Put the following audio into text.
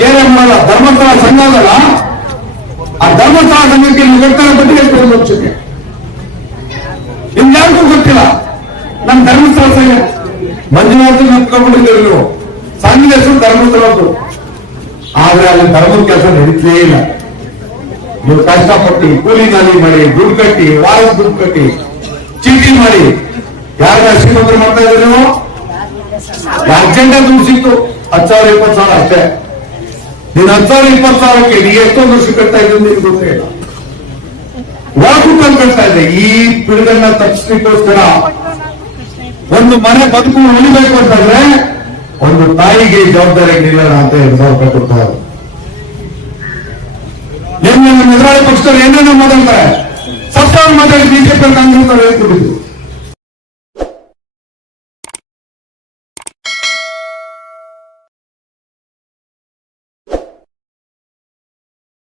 ಕೇರೆ ಮಾಡಲ್ಲ. ಧರ್ಮಸ್ಥಳ ಸಂಘ ಅದಲ್ಲ, ಆ ಧರ್ಮಸ್ಥಳ ಸಂಘಕ್ಕೆ ಲೆಕ್ಕನ ಪಟ್ಟಿಗೆ ಕೊಡೋದು ಲಕ್ಷಕ್ಕೆ. ಇನ್ಯಾರಿಗೂ ಗೊತ್ತಿಲ್ಲ ನಮ್ ಧರ್ಮಸ್ಥಳ ಸಂಘ. ಮಂಜುನಾಥ ನಿಂತ್ಕೊಂಡ್ಬಿಟ್ಟಿದ್ದೀರಿ ನೀವು, ಸಂಘದ ಹೆಸರು ಧರ್ಮಸ್ಥಳದ್ದು. ಆದ್ರೆ ಅಲ್ಲಿ ಧರ್ಮದ ಕೆಲಸ ನಡೀತೇ ಇಲ್ಲ. ನೀವು ಕಷ್ಟಪಟ್ಟು ಕೂಲಿ ನಾಲಿ ಮಾಡಿ, ದುಡ್ಡು ಕಟ್ಟಿ, ವಾರದ ದುಡ್ಡು ಕಟ್ಟಿ, ಚೀಟಿ ಮಾಡಿ ಯಾರ ಶ್ರೀಮಂತರು ಮಾಡ್ತಾ ಇದ್ರೆ ನೀವು ಅರ್ಜೆಂಟಾಗಿ ದುಡ್ಡು ಸಿಕ್ತು 10,000 20,000 ಅಷ್ಟೇ. ನೀನು 10,000 20,000ಕ್ಕೆ ನೀವು ಎಷ್ಟೊಂದು ವರ್ಷ ಕಟ್ತಾ ಇದ್ದು ನಿಮ್ಗೆ ಗೊತ್ತೇ ಇಲ್ಲ. ವಾಕುಕೊಂಡು ಕಟ್ತಾ ಇದೆ. ಈ ಪಿಡುಗನ್ನ ತಪ್ಪಿಸ್ಲಿಕ್ಕೋಸ್ಕರ ಒಂದು ಮನೆ ಬದುಕು ಉಳಿಬೇಕು ಅಂತಂದ್ರೆ ಒಂದು ತಾಯಿಗೆ ಜವಾಬ್ದಾರಿ ನಿಲ್ಲೋಣ ಅಂತ 2,000 ರೂಪಾಯಿ ಕೊಡ್ತಾರೆ. ನಮ್ಮ ಎದುರಾಳಿ ಪಕ್ಷದವ್ರು ಏನೇನೋ ಮಾತಾಡ್ತಾರೆ, ಸತ್ತಾರು ಮಾತಾಡಿ ಬಿಜೆಪಿ ಕಾಂಗ್ರೆಸ್ ಹೇಳ್ಕೊಟ್ಟಿದ್ರು.